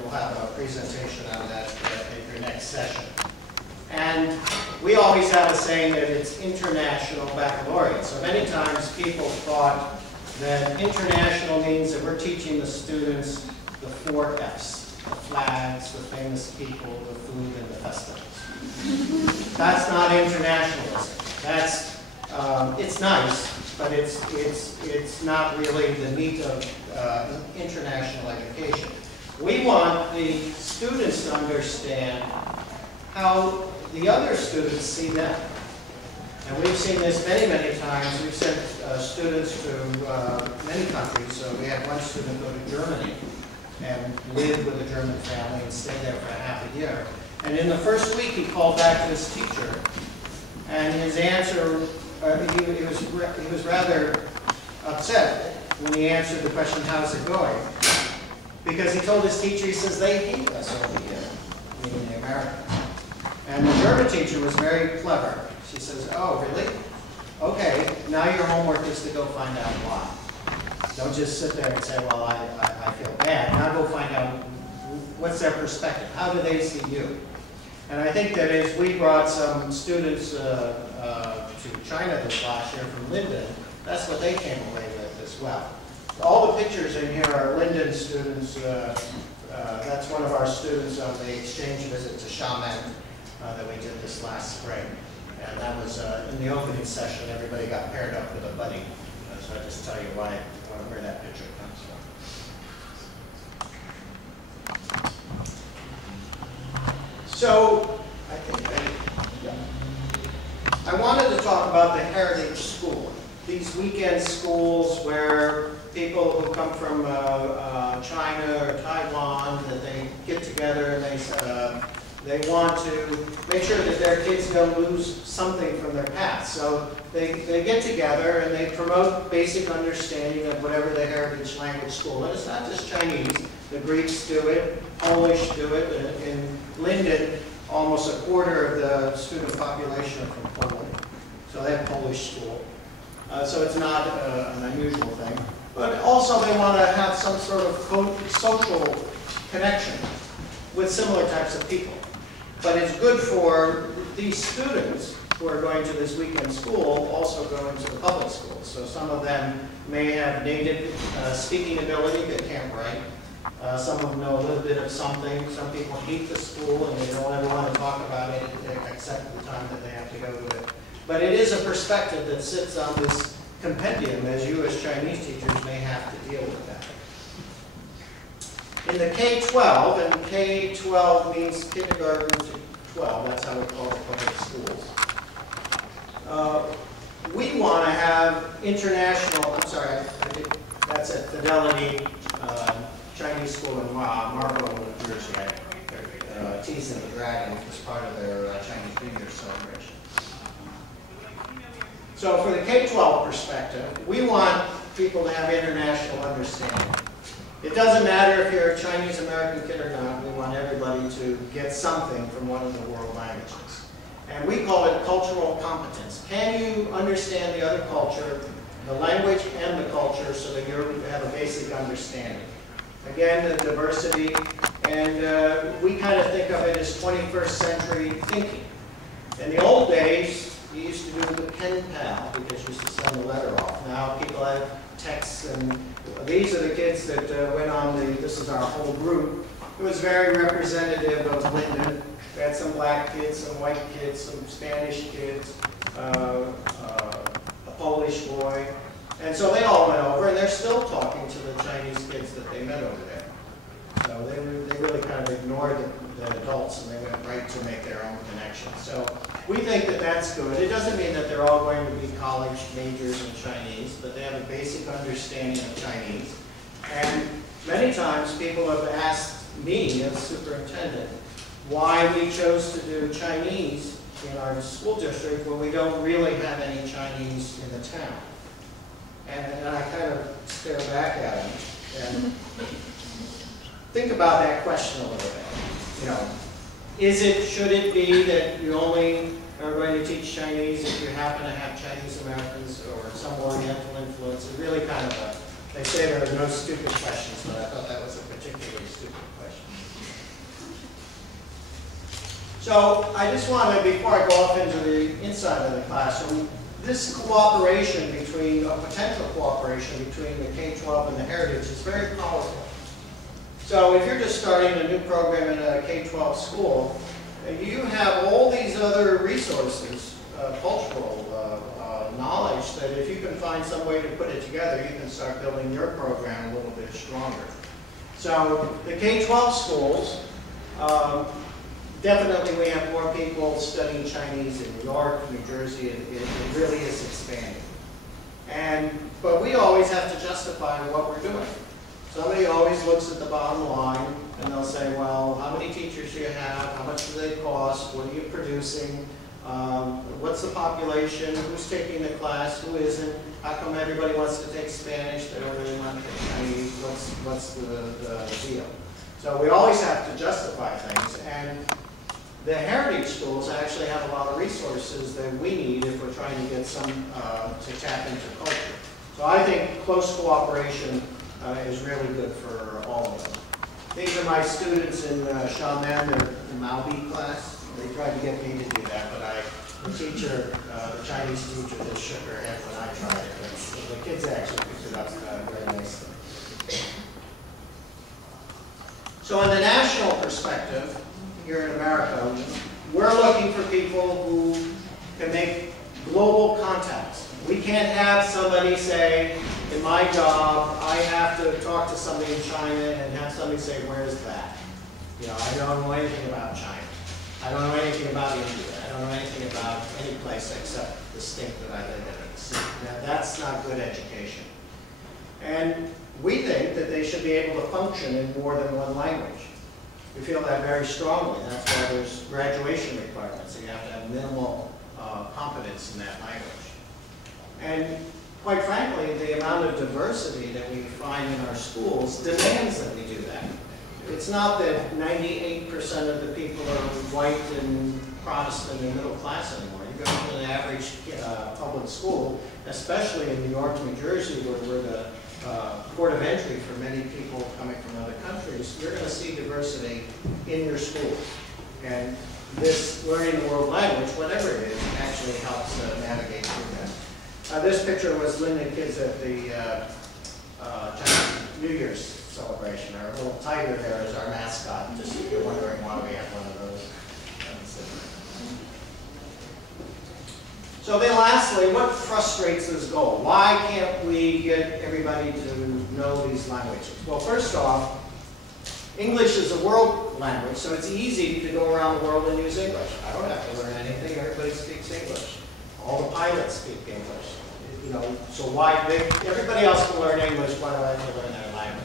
you'll have a presentation on that at your next session. And we always have a saying that it's international baccalaureate. So many times people thought that international means that we're teaching the students the 4 F's, the flags, the famous people, the food, and the festivals. That's not internationalism. That's, it's nice, but it's not really the meat of international education. We want the students to understand how the other students see them. And we've seen this many, many times. We've sent students to many countries. So we had one student go to Germany and live with a German family and stay there for half a year. And in the first week, he called back to his teacher, and his answer, he was rather upset when he answered the question, how's it going? Because he told his teacher, he says, they hate us over here, meaning the Americans. And the German teacher was very clever. She says, oh, really? Okay, now your homework is to go find out why. Don't just sit there and say, well, I feel bad. Now go find out what's their perspective. How do they see you? And I think that as we brought some students to China this last year from Linden, that's what they came away with as well. All the pictures in here are Linden students. That's one of our students on the exchange visit to Xiamen that we did this last spring. And that was in the opening session, everybody got paired up with a buddy. So I'll just tell you where that picture comes from. So, I wanted to talk about the heritage school. These weekend schools where people who come from China or Taiwan, that they get together and they want to make sure that their kids don't lose something from their past. So they get together and they promote basic understanding of whatever the heritage language school. And it's not just Chinese. The Greeks do it, Polish do it. In Linden, almost a quarter of the student population are from Poland. So they have Polish school. So it's not an unusual thing. But also they want to have some sort of social connection with similar types of people. But it's good for these students who are going to this weekend school also going to the public schools. So some of them may have native speaking ability but can't write. Some of them know a little bit of something. Some people hate the school and they don't ever want to talk about it except the time that they have to go to it. But it is a perspective that sits on this compendium as you as Chinese teachers may have to deal with that. In the K-12, and K-12 means kindergarten to 12, that's how we call it public schools. We want to have international, that's at Fidelity Chinese School in Marlborough, New Jersey. They're teasing the dragon as part of their Chinese New Year celebration. So for the K-12 perspective, we want people to have international understanding. It doesn't matter if you're a Chinese American kid or not, we want everybody to get something from one of the world languages. And we call it cultural competence. Can you understand the other culture, the language and the culture, so that you have a basic understanding? Again, the diversity, and we kind of think of it as 21st century thinking. In the old days, you used to do the pen pal because you used to send the letter off. Now people have texts, and these are the kids that went on this is our whole group. It was very representative of Linden. We had some black kids, some white kids, some Spanish kids, a Polish boy. And so they all went over, and they're still talking to the Chinese kids that they met over there. So they really kind of ignored the adults, and they went right to make their own connection. So we think that that's good. It doesn't mean that they're all going to be college majors in Chinese, but they have a basic understanding of Chinese. And many times people have asked me as superintendent why we chose to do Chinese in our school district when we don't really have any Chinese in the town. And I kind of stare back at him and think about that question a little bit. You know, should it be that you only are going to teach Chinese if you happen to have Chinese Americans or some Oriental influence? It's really kind of they say there are no stupid questions, but I thought that was a particularly stupid question. So I just want to, before I go off into the inside of the classroom, this cooperation between, potential cooperation between the K-12 and the Heritage is very powerful. So if you're just starting a new program in a K-12 school, you have all these other resources, cultural knowledge, that if you can find some way to put it together, you can start building your program a little bit stronger. So the K-12 schools, definitely we have more people studying Chinese in New York, New Jersey. It really is expanding. But we always have to justify what we're doing. Somebody always looks at the bottom line and they'll say, well, how many teachers do you have? How much do they cost? What are you producing? What's the population? Who's taking the class? Who isn't? How come everybody wants to take Spanish? They don't really want to take Chinese. What's the deal? So we always have to justify things. And the heritage schools actually have a lot of resources that we need if we're trying to get some to tap into culture. So I think close cooperation is really good for all of them. These are my students in Xiamen, their Maobi class. They tried to get me to do that, but the teacher, the Chinese teacher, just shook her head when I tried it. But the kids actually picked it up very nicely. So in the national perspective, here in America, we're looking for people who can make global contacts. We can't have somebody say, in my job, I have to talk to somebody in China and have somebody say, where's that? You know, I don't know anything about China. I don't know anything about India. I don't know anything about any place except the state that I live in. Now, that's not good education. And we think that they should be able to function in more than one language. We feel that very strongly. That's why there's graduation requirements. So you have to have minimal competence in that language. And quite frankly, the amount of diversity that we find in our schools demands that we do that. It's not that 98% of the people are white and Protestant and middle class anymore. You go to an average public school, especially in New York, New Jersey, where we're the port of entry for many people coming from other countries, you're going to see diversity in your schools. And this learning the world language, whatever it is, actually helps navigate through that. This picture was Linda kids at the Chinese New Year's celebration. Our little tiger there is our mascot, just if you're wondering why we have one of those. So then lastly, what frustrates this goal? Why can't we get everybody to know these languages? Well, first off, English is a world language, so it's easy to go around the world and use English. I don't have to learn anything. Everybody speaks English. All the pilots speak English. You know, so why everybody else can learn English, why do I have to learn their language?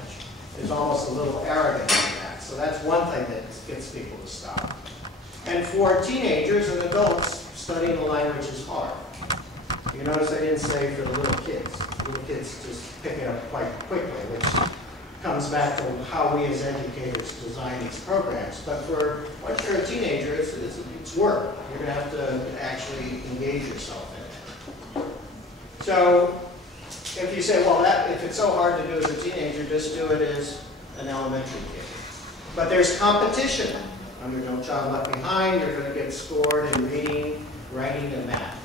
There's almost a little arrogance in that. So that's one thing that gets people to stop. And for teenagers and adults, studying the language is hard. You notice I didn't say for the little kids. Little kids just pick it up quite quickly, which comes back to how we as educators design these programs. But for once you're a teenager, it's work. You're going to have to actually engage yourself in it. So if you say, well, if it's so hard to do as a teenager, just do it as an elementary kid. But there's competition. Under No Child Left Behind, you're going to get scored in reading, writing, and math.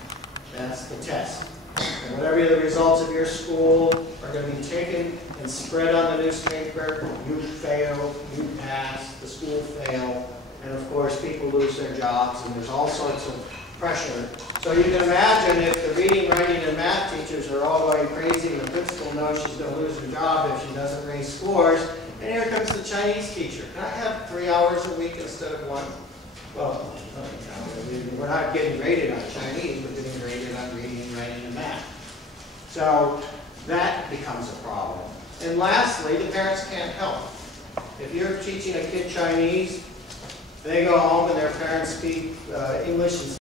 That's the test. And whatever the results of your school are going to be taken and spread on the newspaper. You fail, you pass, the school fail, and of course people lose their jobs, and there's all sorts of pressure. So you can imagine if the reading, writing, and math teachers are all going crazy and the principal knows she's going to lose her job if she doesn't raise scores, and here comes the Chinese teacher. Can I have 3 hours a week instead of 1? Well, we're not getting graded on Chinese, we're getting graded on reading, writing, and math. So that becomes a problem. And lastly, the parents can't help. If you're teaching a kid Chinese, they go home and their parents speak English